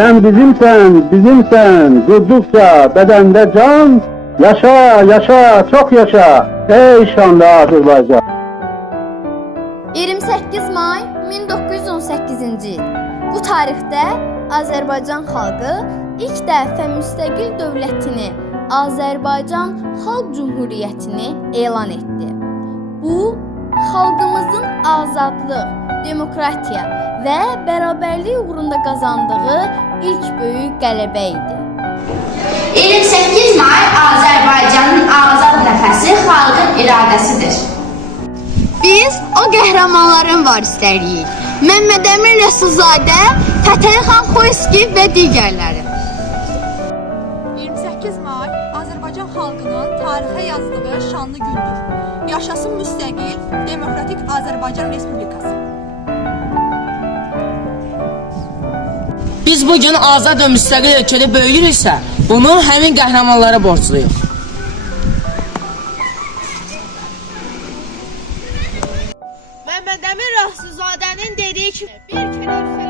Sen bizimsen, durdukça bedende can, yaşa, yaşa, çok yaşa, ey şanlı Azerbaycan. 28 may 1918-ci il. Bu tarixdə Azərbaycan xalqı ilk dəfə müstəqil dövlətini, Azərbaycan Xalq Cümhuriyyətini elan etdi. Bu, xalqımızın azadlıq, demokratiya və bərabərlik uğrunda qazandığı ilk böyük qələbə idi. 28 may Azərbaycanın azad nəfəsi xalqın iradəsidir. Biz o qəhrəmanların varisləriyik. Məmməd Əmin Rəsulzadə, Fətəli xan Xoyski və digərləri. 28 may Azərbaycan xalqının tarixə yazdığı şanlı gündür. Yaşasın müstəqil, demokratik Azərbaycan Respublikası. Biz bugün azad və müstəqil ölkədə böyüyürüksə, bunu həmin qəhrəmanlara borcluyuq. Məmməd Əmin Rəsulzadənin dediyi kimi bir kilo